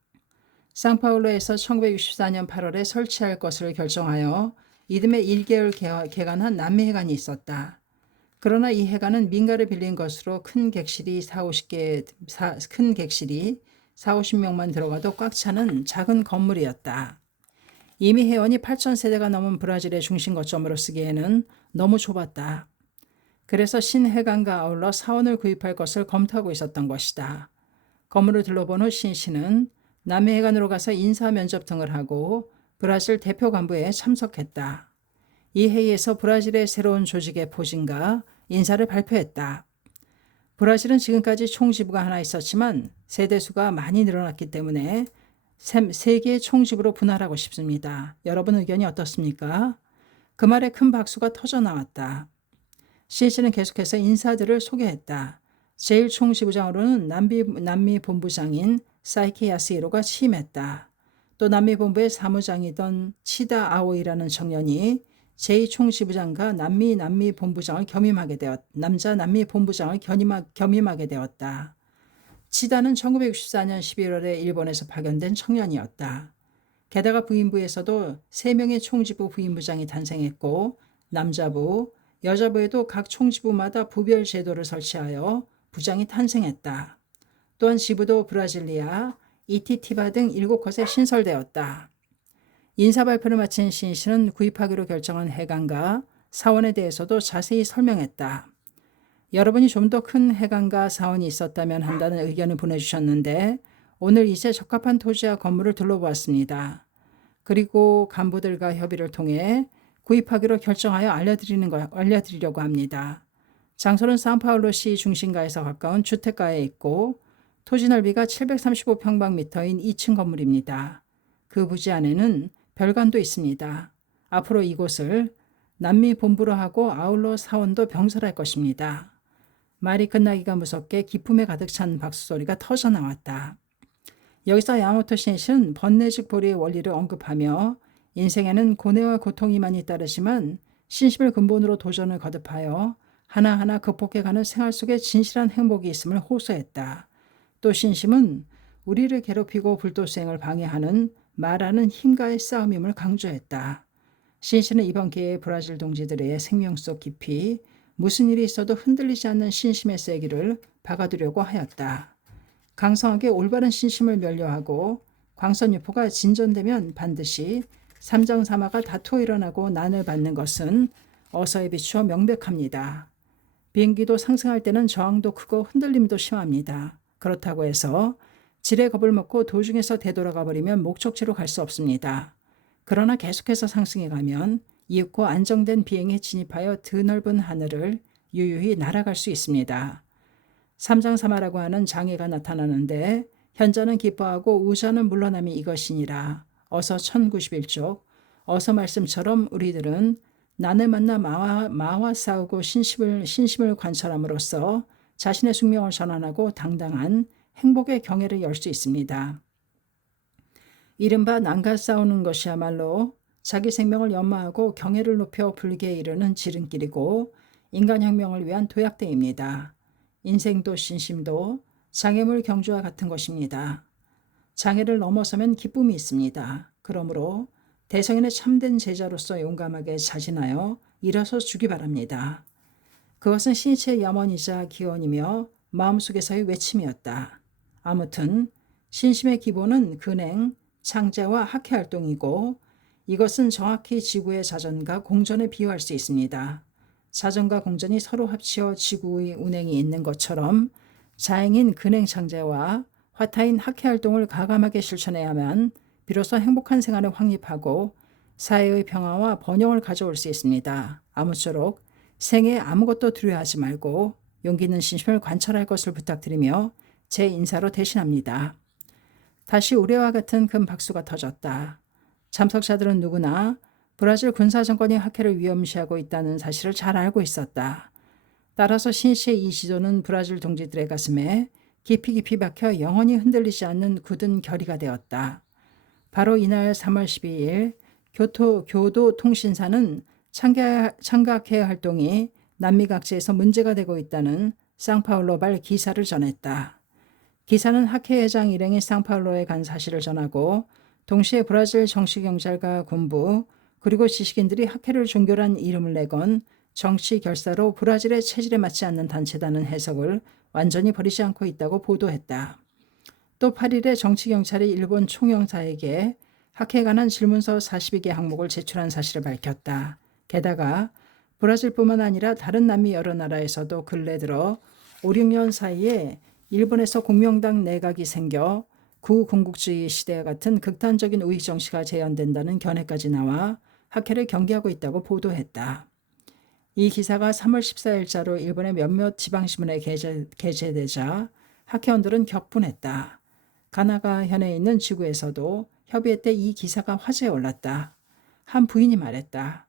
상파울로에서 1964년 8월에 설치할 것을 결정하여 이듬해 1개월 개관한 남미 해관이 있었다. 그러나 이 해관은 민가를 빌린 것으로 큰 객실이 40~50명만 들어가도 꽉 차는 작은 건물이었다. 이미 회원이 8,000세대가 넘은 브라질의 중심 거점으로 쓰기에는 너무 좁았다. 그래서 신해관과 아울러 사원을 구입할 것을 검토하고 있었던 것이다. 건물을 둘러본 후 신씨는 남해관으로 가서 인사 면접 등을 하고 브라질 대표 간부에 참석했다. 이 회의에서 브라질의 새로운 조직의 포진과 인사를 발표했다. 브라질은 지금까지 총지부가 하나 있었지만 세대수가 많이 늘어났기 때문에 3개의 총지부로 분할하고 싶습니다. 여러분 의견이 어떻습니까? 그 말에 큰 박수가 터져 나왔다. 신씨는 계속해서 인사들을 소개했다. 제1총지부장으로는 남미 본부장인 사이키 야스히로가 취임했다. 또 남미 본부의 사무장이던 치다 아오이라는 청년이 제2총지부장과 남미 본부장을 남자 남미 본부장을 겸임하게 되었다. 치다는 1964년 11월에 일본에서 파견된 청년이었다. 게다가 부인부에서도 3명의 총지부 부인부장이 탄생했고 남자부, 여자부에도 각 총지부마다 부별 제도를 설치하여 부장이 탄생했다. 또한 지부도 브라질리아, 이티티바 등 7곳에 신설되었다. 인사 발표를 마친 신씨는 구입하기로 결정한 해관과 사원에 대해서도 자세히 설명했다. 여러분이 좀 더 큰 해관과 사원이 있었다면 한다는 의견을 보내주셨는데 오늘 이제 적합한 토지와 건물을 둘러보았습니다. 그리고 간부들과 협의를 통해 구입하기로 결정하여 알려드리려고 합니다. 장소는 상파울로시 중심가에서 가까운 주택가에 있고 토지 넓이가 735평방미터인 2층 건물입니다. 그 부지 안에는 별관도 있습니다. 앞으로 이곳을 남미 본부로 하고 아울러 사원도 병설할 것입니다. 말이 끝나기가 무섭게 기품에 가득 찬 박수소리가 터져 나왔다. 여기서 야마모토 신시는 번뇌직 보리의 원리를 언급하며 인생에는 고뇌와 고통이만 잇따르지만 신심을 근본으로 도전을 거듭하여 하나하나 극복해가는 생활 속에 진실한 행복이 있음을 호소했다. 또 신심은 우리를 괴롭히고 불도수행을 방해하는 말하는 힘과의 싸움임을 강조했다. 신씨는 이번 기회에 브라질 동지들의 생명 속 깊이 무슨 일이 있어도 흔들리지 않는 신심의 세기를 박아두려고 하였다. 강성하게 올바른 신심을 면려하고 광선유포가 진전되면 반드시 삼정사마가 다투어 일어나고 난을 받는 것은 어서에 비추어 명백합니다. 비행기도 상승할 때는 저항도 크고 흔들림도 심합니다. 그렇다고 해서 지레 겁을 먹고 도중에서 되돌아가 버리면 목적지로 갈 수 없습니다. 그러나 계속해서 상승해 가면 이윽고 안정된 비행에 진입하여 드넓은 하늘을 유유히 날아갈 수 있습니다. 삼장사마라고 하는 장애가 나타나는데 현자는 기뻐하고 우자는 물러남이 이것이니라. 어서 1091쪽 어서 말씀처럼 우리들은 난을 만나 마와 싸우고 신심을 관철함으로써 자신의 숙명을 전환하고 당당한 행복의 경애를 열 수 있습니다. 이른바 난과 싸우는 것이야말로 자기 생명을 연마하고 경애를 높여 불기에 이르는 지름길이고 인간혁명을 위한 도약대입니다. 인생도 신심도 장애물 경주와 같은 것입니다. 장애를 넘어서면 기쁨이 있습니다. 그러므로 대성인의 참된 제자로서 용감하게 자진하여 일어서 주기 바랍니다. 그것은 신체의 염원이자 기원이며 마음속에서의 외침이었다. 아무튼 신심의 기본은 근행, 창제와 학회활동이고 이것은 정확히 지구의 자전과 공전에 비유할 수 있습니다. 자전과 공전이 서로 합치어 지구의 운행이 있는 것처럼 자행인 근행 창제와 화타인 학회활동을 가감하게 실천해야만 비로소 행복한 생활을 확립하고 사회의 평화와 번영을 가져올 수 있습니다. 아무쪼록 생애에 아무것도 두려워하지 말고 용기 있는 신심을 관철할 것을 부탁드리며 제 인사로 대신합니다. 다시 우레와 같은 큰 박수가 터졌다. 참석자들은 누구나 브라질 군사정권이 학회를 위험시하고 있다는 사실을 잘 알고 있었다. 따라서 신씨의 이 지도는 브라질 동지들의 가슴에 깊이 깊이 박혀 영원히 흔들리지 않는 굳은 결의가 되었다. 바로 이날 3월 12일 교도통신사는 창가학회 활동이 남미 각지에서 문제가 되고 있다는 상파울로발 기사를 전했다. 기사는 학회회장 일행이 상파울로에 간 사실을 전하고 동시에 브라질 정치경찰과 군부 그리고 지식인들이 학회를 종교란 이름을 내건 정치 결사로 브라질의 체질에 맞지 않는 단체다는 해석을 완전히 버리지 않고 있다고 보도했다. 또 8일에 정치경찰이 일본 총영사에게 학회에 관한 질문서 42개 항목을 제출한 사실을 밝혔다. 게다가 브라질뿐만 아니라 다른 남미 여러 나라에서도 근래 들어 5, 6년 사이에 일본에서 공명당 내각이 생겨 구궁극주의 시대와 같은 극단적인 우익 정치가 재현된다는 견해까지 나와 학회를 경계하고 있다고 보도했다. 이 기사가 3월 14일자로 일본의 몇몇 지방신문에 게재되자 학회원들은 격분했다. 가나가 현에 있는 지구에서도 협의회 때 이 기사가 화제에 올랐다. 한 부인이 말했다.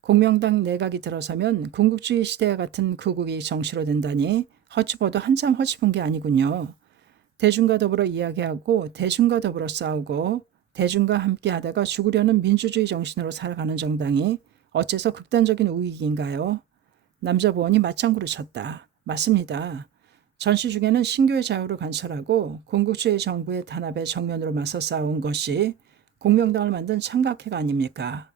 공명당 내각이 들어서면 군국주의 시대와 같은 극우의 정치로 된다니 헛집어도 한참 헛집은 게 아니군요. 대중과 더불어 이야기하고 대중과 더불어 싸우고 대중과 함께 하다가 죽으려는 민주주의 정신으로 살아가는 정당이 어째서 극단적인 우익인가요? 남자 부원이 맞장구를 쳤다. 맞습니다. 전시 중에는 신교의 자유를 관철하고 군국주의 정부의 탄압에 정면으로 맞서 싸운 것이 공명당을 만든 창각회가 아닙니까?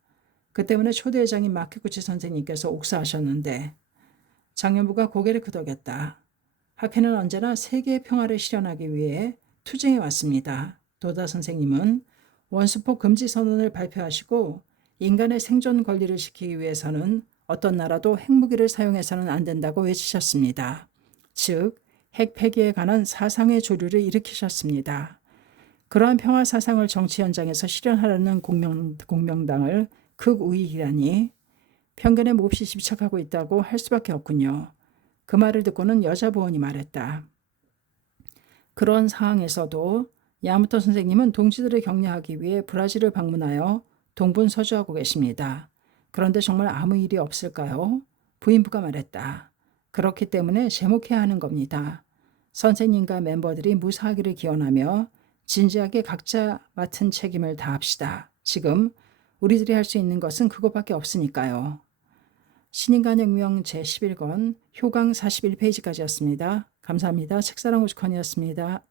그 때문에 초대회장인 마키구치 선생님께서 옥사하셨는데 장년부가 고개를 끄덕였다. 학회는 언제나 세계의 평화를 실현하기 위해 투쟁해 왔습니다. 도다 선생님은 원수폭 금지 선언을 발표하시고 인간의 생존 권리를 지키기 위해서는 어떤 나라도 핵무기를 사용해서는 안 된다고 외치셨습니다. 즉, 핵 폐기에 관한 사상의 조류를 일으키셨습니다. 그러한 평화 사상을 정치 현장에서 실현하려는 공명당을 극우익이라니 편견에 몹시 집착하고 있다고 할 수밖에 없군요. 그 말을 듣고는 여자 부원이 말했다. 그런 상황에서도 야마토 선생님은 동지들을 격려하기 위해 브라질을 방문하여 동분서주하고 계십니다. 그런데 정말 아무 일이 없을까요? 부인부가 말했다. 그렇기 때문에 제목해야 하는 겁니다. 선생님과 멤버들이 무사하기를 기원하며 진지하게 각자 맡은 책임을 다합시다. 지금 우리들이 할 수 있는 것은 그것밖에 없으니까요. 신인간혁명 제11권 효강 41페이지까지였습니다. 감사합니다. 책사랑 오죽헌이었습니다.